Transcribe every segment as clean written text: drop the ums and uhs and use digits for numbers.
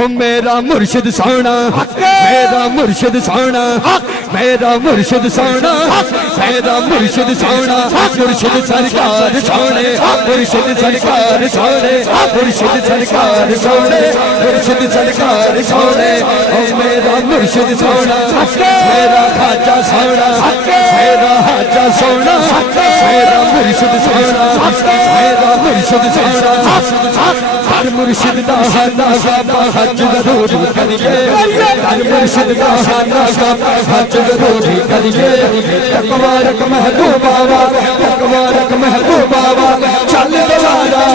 او میرا مرشد سونا میرا مرشد سونا میرا مرشد سونا میرا مرشد سونا مرشد سرکار سونے مرشد سرکار سونے مرشد سرکار سونے مرشد سرکار سونے او میرا مرشد سونا میرا خواجہ سونا میرا خواجہ سونا میرا مرشد سونا میرا مرشد سونا ہر مرشد دا ناغا حج ضرور کریے ہر مرشد دا ناغا حج ضرور کریے تکوارک محبوب آوا تکوارک محبوب آوا چل دوارا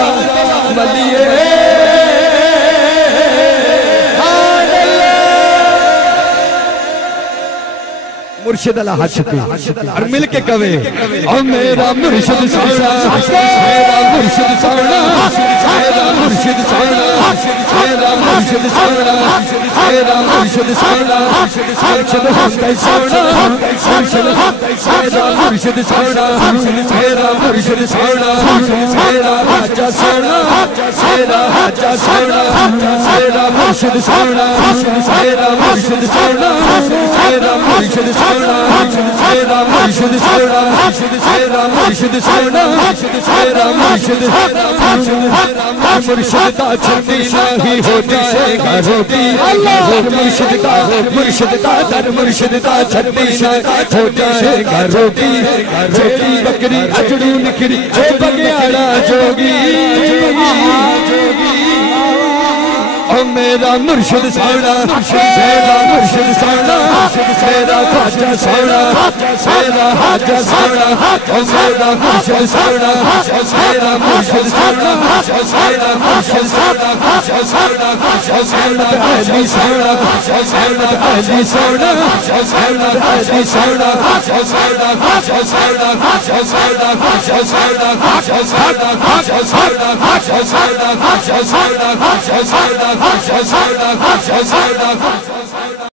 ملیے مرشد اللہ حشتی اور مل کے کہے او میرا مرشد سونا میرا مرشد سونا میرا مرشد سونا میرا مرشد سونا میرا مرشد سونا مرشد ہوتا سونا مرشد میرا مرشد سونا میرا مرشد سونا میرا حاجہ سونا میرا حاجہ سونا میرا مرشد سونا میرا مرشد سونا میرا مرشد سونا میرا مرشد سونا میرا مرشد سونا میرا مرشد مرشد دا چھٹی نہیں ہو جائے گا روٹی مرشد دا در مرشد دا چھٹی نہیں ہو جائے گا روٹی چھوٹی بکری اجڑو نکری جو بگیاڑا جوگی او میرا مرشد سونا میرا مرشد سونا میرا خواجہ سونا میرا حاجہ سونا او میرا مرشد سونا میرا مرشد سونا میرا مرشد سونا علی سونا علی سونا علی سونا سونا